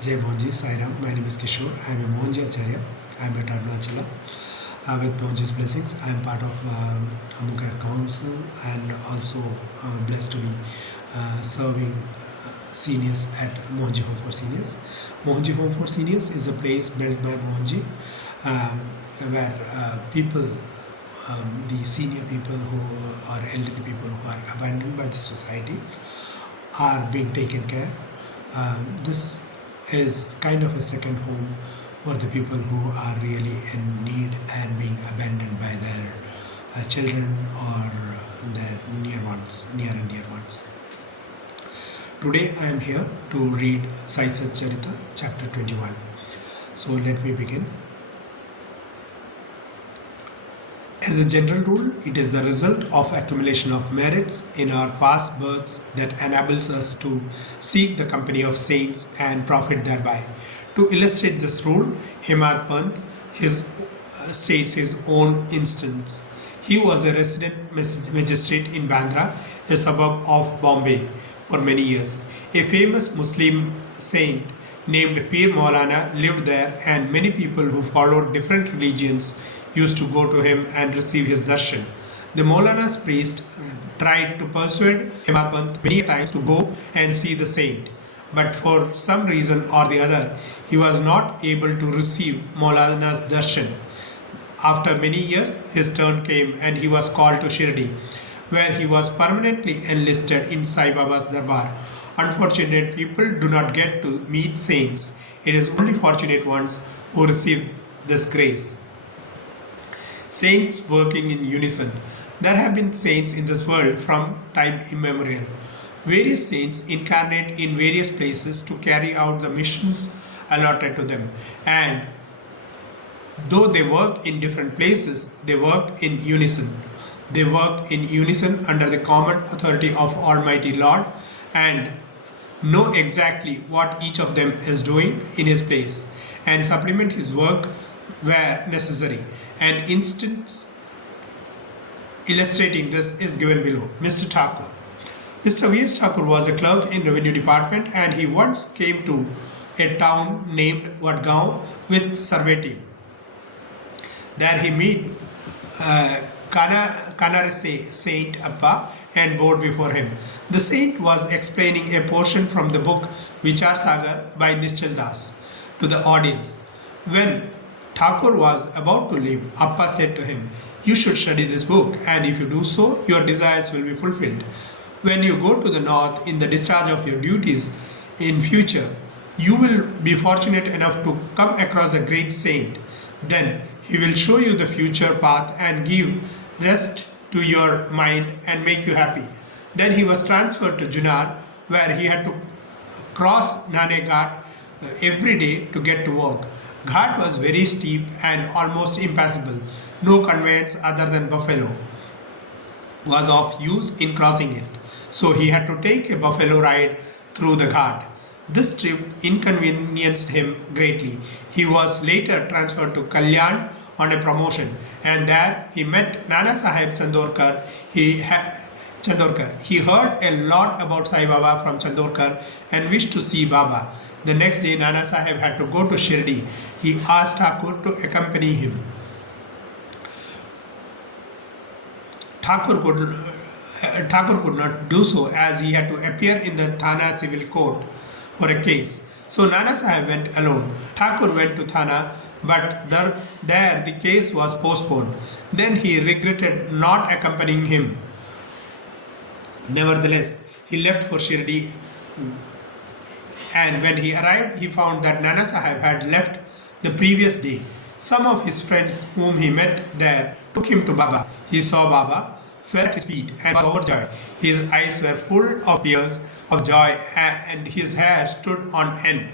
Jai Mohanji, Sai Ram. My name is Kishore. I am a Mohanji Acharya. I am at Arunachala. With Mohanji's blessings, I am part of Amukar Council and also blessed to be serving seniors at Mohanji Home for Seniors. Mohanji Home for Seniors is a place built by Mohanji where people, the senior people who are elderly people who are abandoned by the society are being taken care. This is kind of a second home for the people who are really in need and being abandoned by their children or their near and dear ones. Today I am here to read Sai Satcharitra Chapter 21. So let me begin. As a general rule, it is the result of accumulation of merits in our past births that enables us to seek the company of saints and profit thereby. To illustrate this rule, Himad Pant states his own instance. He was a resident magistrate in Bandra, a suburb of Bombay, for many years. A famous Muslim saint named Pir Maulana lived there, and many people who followed different religions used to go to him and receive his darshan. The Maulana's priest tried to persuade Himad Pant many times to go and see the saint, but for some reason or the other, he was not able to receive Maulana's darshan. After many years, his turn came and he was called to Shirdi, where he was permanently enlisted in Sai Baba's darbar. Unfortunate people do not get to meet saints. It is only fortunate ones who receive this grace. Saints working in unison. There have been saints in this world from time immemorial. Various saints incarnate in various places to carry out the missions allotted to them, and though they work in different places, they work in unison. They work in unison under the common authority of Almighty Lord and know exactly what each of them is doing in his place and supplement his work where necessary. An instance illustrating this is given below. Mr. Thakur. Mr. V.S. Thakur was a clerk in Revenue Department, and he once came to a town named Vadgaon with survey team. There he met Kanarase Saint Appa and bowed before him. The saint was explaining a portion from the book Vichar Sagar by Nischal Das to the audience. When Thakur was about to leave, Appa said to him, "You should study this book, and if you do so, your desires will be fulfilled. When you go to the north in the discharge of your duties in future, you will be fortunate enough to come across a great saint. Then he will show you the future path and give rest to your mind and make you happy." Then he was transferred to Junar, where he had to cross Nane Ghat every day to get to work. Ghat was very steep and almost impassable. No conveyance other than buffalo was of use in crossing it, so he had to take a buffalo ride through the Ghat. This trip inconvenienced him greatly. He was later transferred to Kalyan on a promotion, and there he met Nana Sahib Chandorkar. He heard a lot about Sai Baba from Chandorkar and wished to see Baba. The next day, Nana Sahib had to go to Shirdi. He asked Thakur to accompany him. Thakur could not do so, as he had to appear in the Thana civil court for a case. So Nana Sahib went alone. Thakur went to Thana, but there the case was postponed. Then he regretted not accompanying him. Nevertheless, he left for Shirdi, and when he arrived, he found that Nana Sahib had left the previous day. Some of his friends whom he met there took him to Baba. He saw Baba, fell at his feet, and was overjoyed. His eyes were full of tears of joy, and his hair stood on end.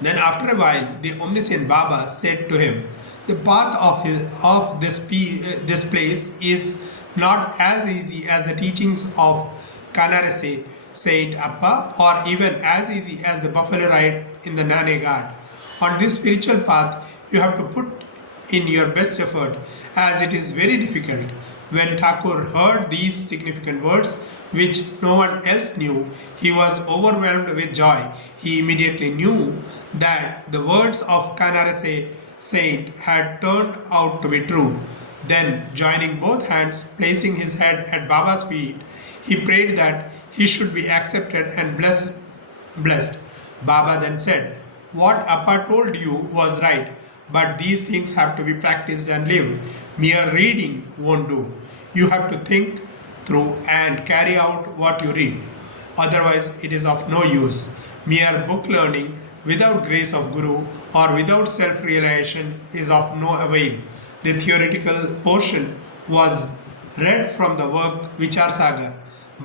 Then after a while, the omniscient Baba said to him, "The path of this place is not as easy as the teachings of Kanarase Saint Appa, or even as easy as the buffalo ride in the Nane Ghat. On this spiritual path, you have to put in your best effort, as it is very difficult." When Thakur heard these significant words, which no one else knew. He was overwhelmed with joy. He immediately knew that the words of Kanarase saint had turned out to be true. Then, joining both hands, placing his head at Baba's feet, he prayed that he should be accepted and blessed. Baba then said, "What Appa told you was right, but these things have to be practiced and lived. Mere reading won't do. You have to think through and carry out what you read. Otherwise, it is of no use. Mere book learning without grace of Guru or without self-realization is of no avail." The theoretical portion was read from the work Vichar Sagar,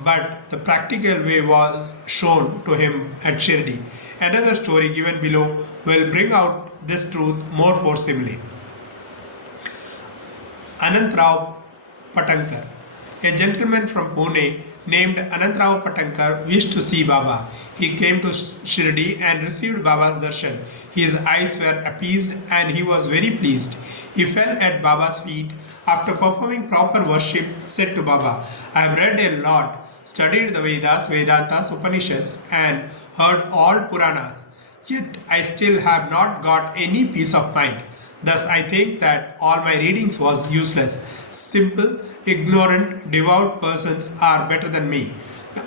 but the practical way was shown to him at Shirdi. Another story given below will bring out this truth more forcibly. Anantrao Patankar. A gentleman from Pune named Anantrao Patankar wished to see Baba. He came to Shirdi and received Baba's darshan. His eyes were appeased and he was very pleased. He fell at Baba's feet. After performing proper worship, said to Baba, "I have read a lot, studied the Vedas, Vedantas, Upanishads, and heard all Puranas. Yet I still have not got any peace of mind. Thus I think that all my readings was useless. Simple, ignorant, devout persons are better than me.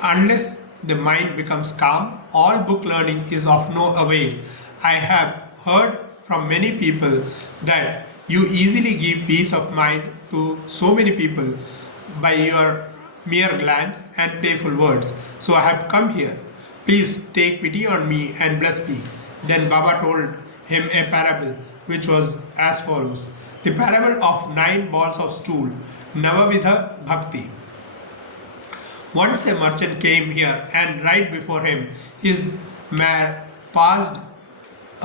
Unless the mind becomes calm, all book learning is of no avail. I have heard from many people that you easily give peace of mind to so many people by your mere glance and playful words. So I have come here. Please take pity on me and bless me." Then Baba told him a parable which was as follows. The parable of 9 balls of stool, Navavidha Bhakti. Once a merchant came here and right before him his mare passed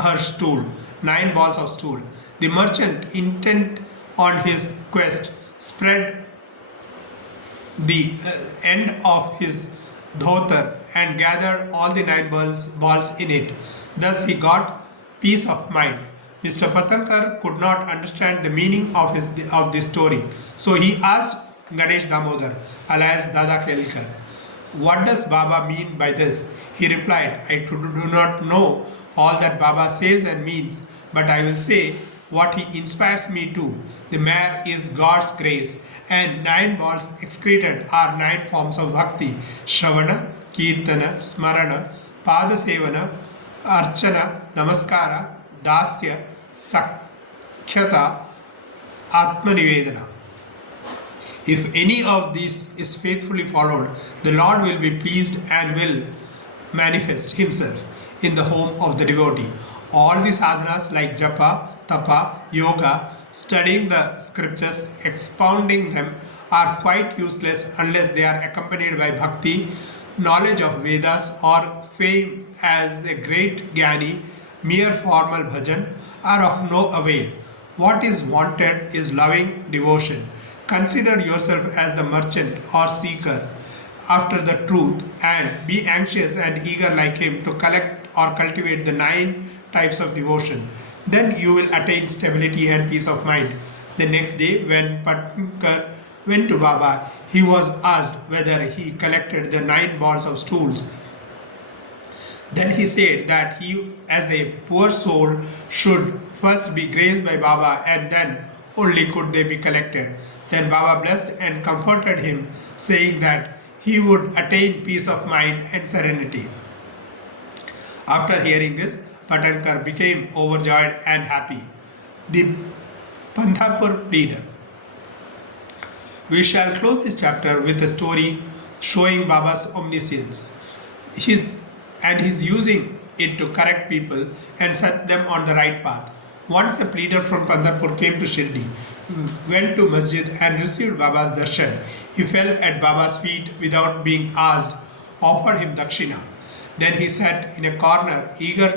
her stool, 9 balls of stool. The merchant, intent on his quest, spread the end of his dhotar and gathered all the 9 balls in it. Thus he got peace of mind. Mr. Patankar could not understand the meaning of this story. So he asked Ganesh Damodar, alias Dada Kelkar, "What does Baba mean by this?" He replied, "I do not know all that Baba says and means, but I will say what he inspires me to. The mare is God's grace, and 9 balls excreted are 9 forms of bhakti: Shravana, Kirtana, Smarana, Padasevana, Archana, Namaskara, Dasya, Sakhyata, Atmanivedana. If any of these is faithfully followed, the Lord will be pleased and will manifest himself in the home of the devotee. All the sadhanas like japa, tapa, yoga, studying the scriptures, expounding them are quite useless unless they are accompanied by bhakti, knowledge of Vedas, or fame as a great Jnani. Mere formal bhajan are of no avail. What is wanted is loving devotion. Consider yourself as the merchant or seeker after the truth and be anxious and eager like him to collect or cultivate the 9 types of devotion. Then you will attain stability and peace of mind. The next day, when Patankar went to Baba, he was asked whether he collected the 9 balls of stools. Then he said that he, as a poor soul, should first be graced by Baba and then only could they be collected. Then Baba blessed and comforted him, saying that he would attain peace of mind and serenity. After hearing this, Patankar became overjoyed and happy. The Pandhapur pleader. We shall close this chapter with a story showing Baba's omniscience. He's using it to correct people and set them on the right path. Once a pleader from Pandharpur came to Shirdi, went to masjid and received Baba's darshan. He fell at Baba's feet without being asked, offered him dakshina. Then he sat in a corner, eager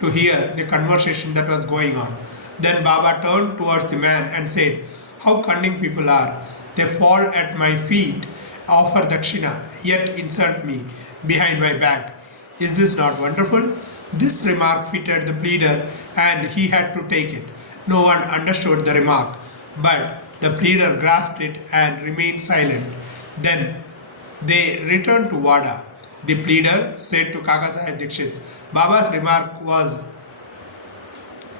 to hear the conversation that was going on. Then Baba turned towards the man and said, "How cunning people are. They fall at my feet, offer dakshina, yet insult me behind my back. Is this not wonderful?" This remark fitted the pleader and he had to take it. No one understood the remark, but the pleader grasped it and remained silent. Then They returned to Wada. The pleader said to Kaka Sahib Dikshit, Baba's remark was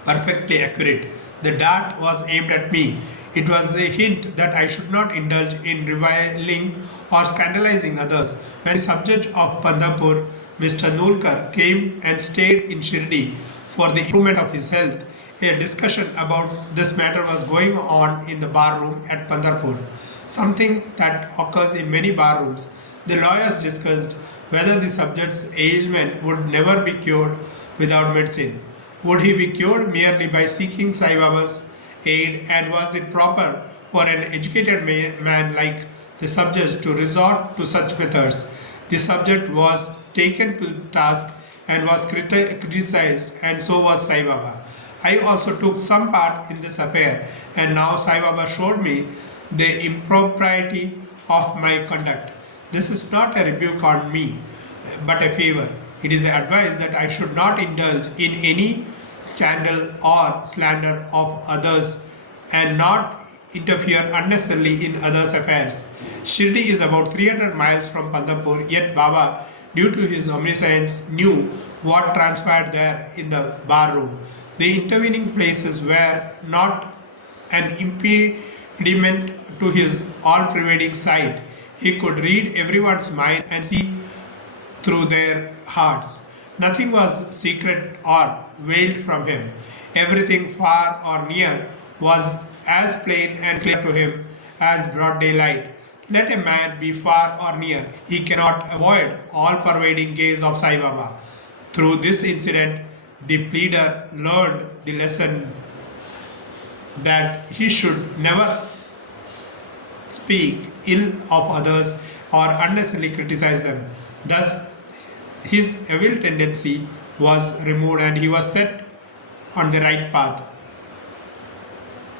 perfectly accurate. The dart was aimed at me. It was a hint that I should not indulge in reviling or scandalizing others. When the subject of Pandharpur, Mr. Nulkar, came and stayed in Shirdi for the improvement of his health, a discussion about this matter was going on in the bar room at Pandharpur, something that occurs in many bar rooms. The lawyers discussed whether the subject's ailment would never be cured without medicine. Would he be cured merely by seeking Sai Baba's aid, and was it proper for an educated man like the subject to resort to such methods? The subject was taken to task and was criticized, and so was Sai Baba. I also took some part in this affair, and now Sai Baba showed me the impropriety of my conduct. This is not a rebuke on me, but a favor. It is advice that I should not indulge in any scandal or slander of others and not interfere unnecessarily in others' affairs. Shirdi is about 300 miles from Pandharpur, yet Baba, due to his omniscience, knew what transpired there in the bar room. The intervening places were not an impediment to his all-pervading sight. He could read everyone's mind and see through their hearts. Nothing was secret or veiled from him. Everything far or near was as plain and clear to him as broad daylight. Let a man be far or near, he cannot avoid all-pervading gaze of Sai Baba. Through this incident, the pleader learned the lesson that he should never speak ill of others or unnecessarily criticize them. Thus, his evil tendency was removed and he was set on the right path.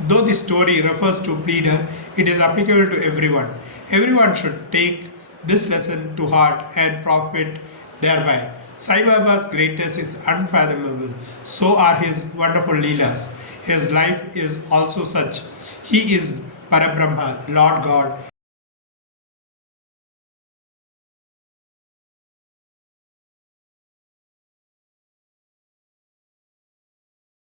Though the story refers to pleader, it is applicable to everyone. Everyone should take this lesson to heart and profit thereby. Sai Baba's greatness is unfathomable. So are his wonderful leelas. His life is also such. He is Parabrahma, Lord God.